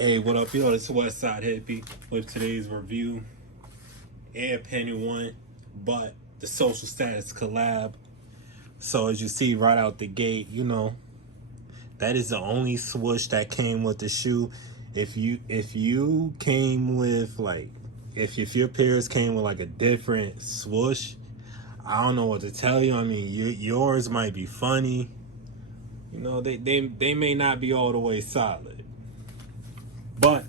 Hey, what up, y'all? It's Westside Hippie with today's review. A penny one, but the social status collab. So as you see right out the gate, that is the only swoosh that came with the shoe. If you came with like if your pairs came with like a different swoosh, I don't know what to tell you. I mean, yours might be funny. They may not be all the way solid. But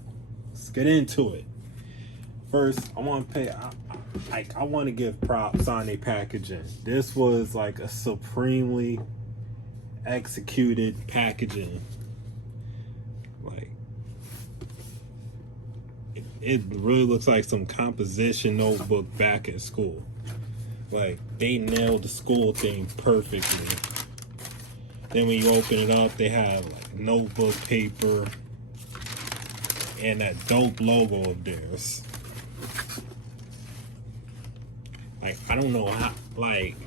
let's get into it. First, I want to pay. I want to give props on their packaging. This was like a supremely executed packaging. Like it really looks like some composition notebook back in school. Like they nailed the school thing perfectly. Then when you open it up, they have like notebook paper and that dope logo of theirs. Like I don't know how. Like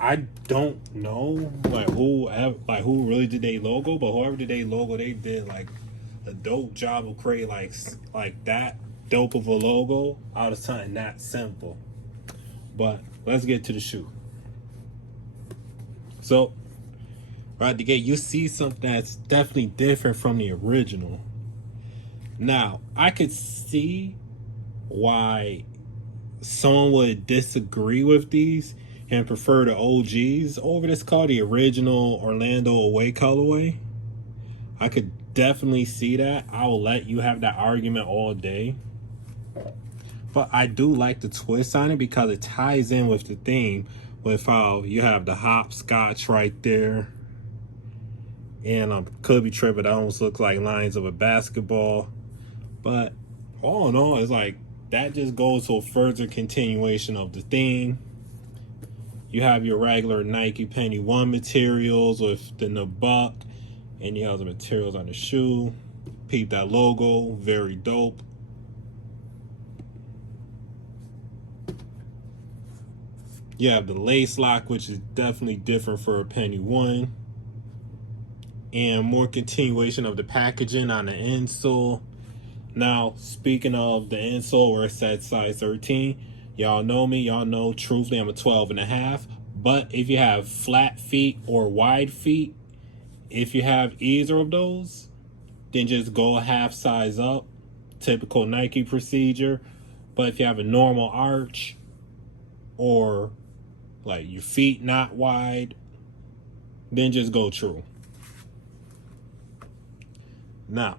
I don't know who really did their logo, but whoever did their logo, they did like a dope job of creating like that dope of a logo out of something that simple. But let's get to the shoe. So right at the gate, you see something that's definitely different from the original. Now I could see why someone would disagree with these and prefer the OGs over this called the original Orlando away colorway. I could definitely see that. I will let you have that argument all day. But I do like the twist on it because it ties in with the theme with how you have the hopscotch right there. And could be tripping. That almost looks like lines of a basketball. But all in all, it's like that just goes to a further continuation of the theme. You have your regular Nike Penny One materials with the nubuck, and you have the materials on the shoe. Peep that logo, very dope. You have the lace lock, which is definitely different for a Penny One. And more continuation of the packaging on the insole. Now, speaking of the insole where it said size 13, y'all know me. Y'all know, truthfully, I'm a 12.5. But if you have flat feet or wide feet, if you have either of those, then just go a half size up. Typical Nike procedure. But if you have a normal arch or like your feet not wide, then just go true. Now,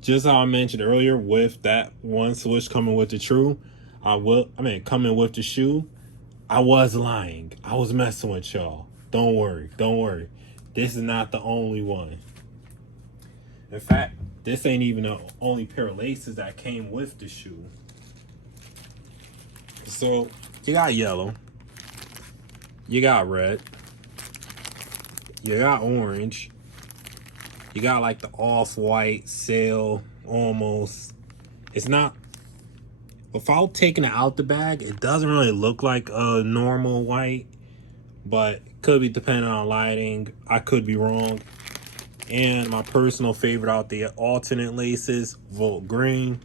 just how I mentioned earlier, with that one swoosh coming with the true, coming with the shoe, I was lying. I was messing with y'all. Don't worry. This is not the only one. In fact, this ain't even the only pair of laces that came with the shoe. So, you got yellow. You got red. You got orange. You got like the off-white sail almost. It's not, without taking it out the bag, it doesn't really look like a normal white, but could be depending on lighting. I could be wrong. And my personal favorite out the alternate laces, Volt Green.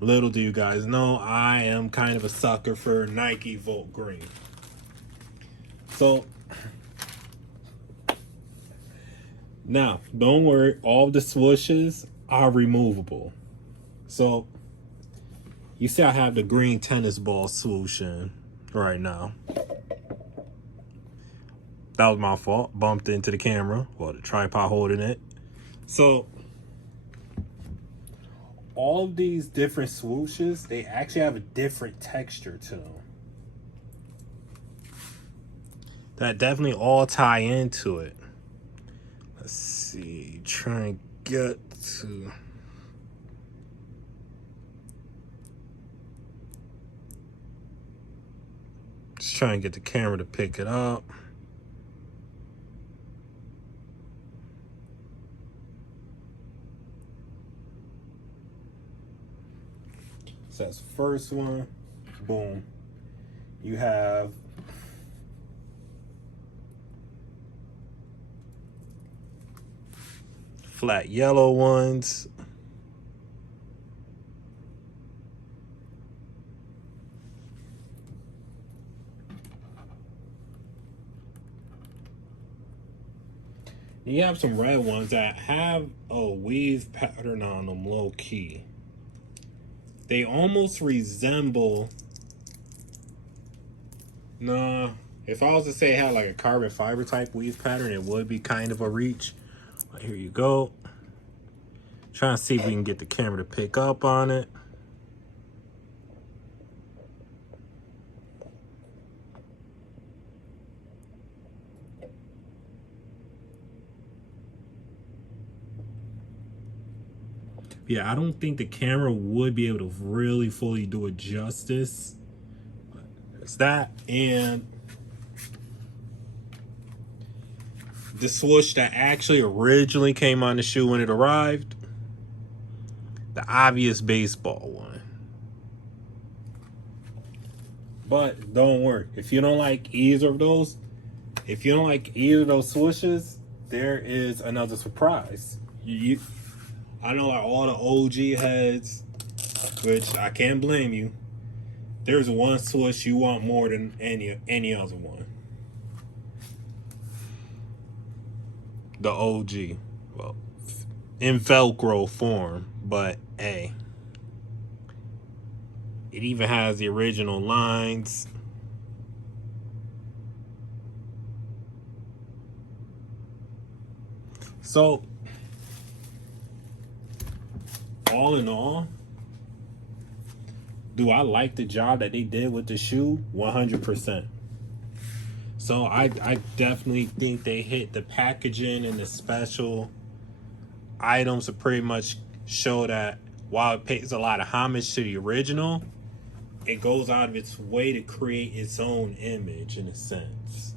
Little do you guys know, I am kind of a sucker for Nike Volt Green. So now, don't worry, all the swooshes are removable. So, you see I have the green tennis ball swoosh in right now. That was my fault. Bumped into the camera. Well, the tripod holding it. So, all of these different swooshes, they actually have a different texture to them. That definitely all tie into it. Let's see, try and get to, just try and get the camera to pick it up. So that's the first one. Boom. You have flat yellow ones. You have some red ones that have a weave pattern on them, low key. They almost resemble. Nah, if I was to say it had like a carbon fiber type weave pattern, it would be kind of a reach. But here you go. Trying to see if we can get the camera to pick up on it. Yeah, I don't think the camera would be able to really fully do it justice. It's that, and the swoosh that actually originally came on the shoe when it arrived. The obvious baseball one. But don't worry, if you don't like either of those, swooshes, there is another surprise. I know like all the OG heads, which I can't blame you. There's one swoosh you want more than any other one. The OG. Well, in Velcro form, but hey. It even has the original lines. So, all in all, do I like the job that they did with the shoe? 100%. So I definitely think they hit the packaging and the special items to pretty much show that while it pays a lot of homage to the original, it goes out of its way to create its own image in a sense.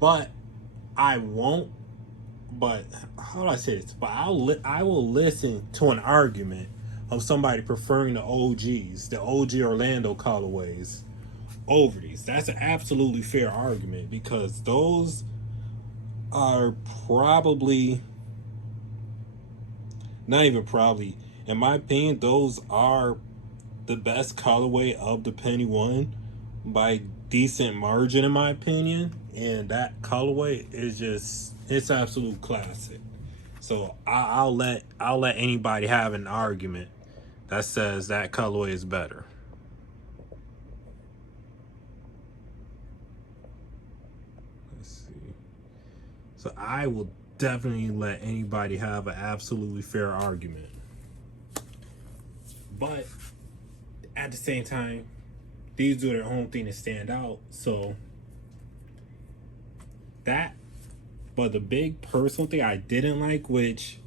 But I won't. But how do I say this? But I will listen to an argument of somebody preferring the OGs, the OG Orlando colorways, over these. That's an absolutely fair argument because those are probably, not even probably, in my opinion, those are the best colorway of the Penny One by decent margin in my opinion. And that colorway is just, it's absolute classic. So I'll let anybody have an argument that says that colorway is better. Let's see. So I will definitely let anybody have an absolutely fair argument. But at the same time, these do their own thing to stand out. So that, but the big personal thing I didn't like, which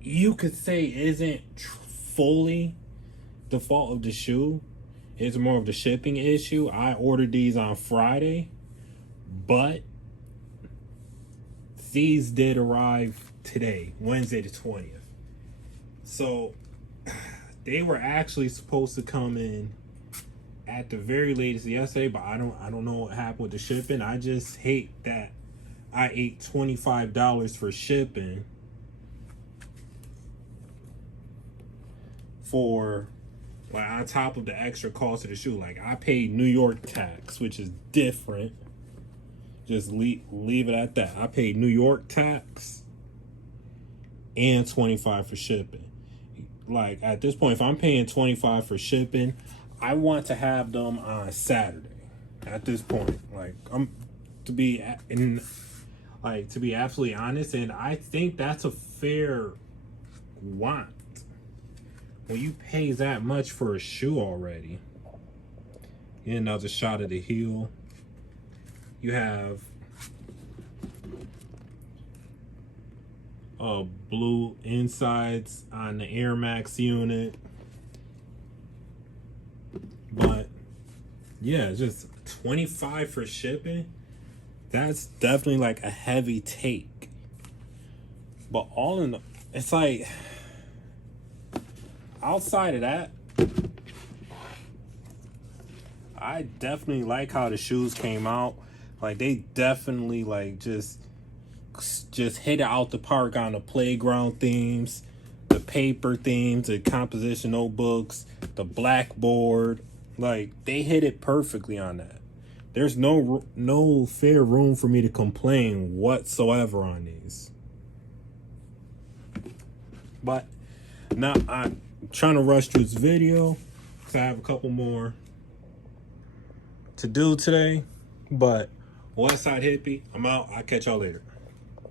you could say isn't fully the fault of the shoe, it's more of the shipping issue. I ordered these on Friday, but these did arrive today, Wednesday the 20th. So they were actually supposed to come in at the very latest yesterday, but I don't know what happened with the shipping. I just hate that I ate $25 for shipping for, like, on top of the extra cost of the shoe. Like, I paid New York tax, which is different. Just leave it at that. I paid New York tax and $25 for shipping. Like, at this point, if I'm paying $25 for shipping, I want to have them on Saturday. At this point, like, to be absolutely honest, and I think that's a fair want when you pay that much for a shoe already. Get another shot of the heel. You have blue insides on the Air Max unit. But yeah, just $25 for shipping. That's definitely like a heavy take. But all in all, it's like, outside of that, I definitely like how the shoes came out. Like, they definitely, like, just just hit it out the park on the playground themes, the paper themes, the composition notebooks, the blackboard. Like, they hit it perfectly on that. There's no fair room for me to complain whatsoever on these. But now I'm trying to rush through this video because I have a couple more to do today. But Westside Hippie, I'm out. I'll catch y'all later.